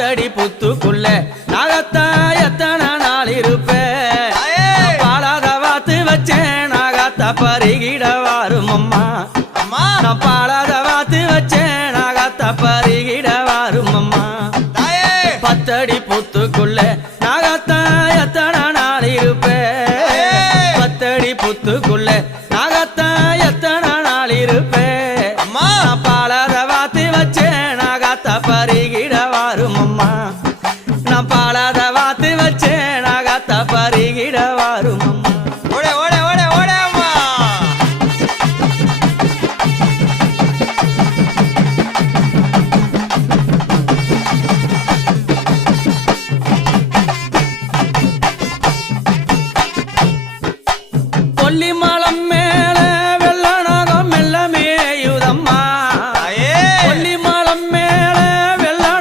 பத்தடி புத்துக்குள்ள நாகத்தா எத்தனை நாள் இருப்பேன் பாலாத வாத்து வச்சேன் நாகத்தா பருகிட வாரும் அம்மா நான் பாலாத வாத்து வச்சேன் நாகத்தா பருகிட வாரும் அம்மா பத்தடி புத்துக்குள்ள நாகத்தா எத்தனை நாள் இருப்பேன் பத்தடி புத்துக்குள்ள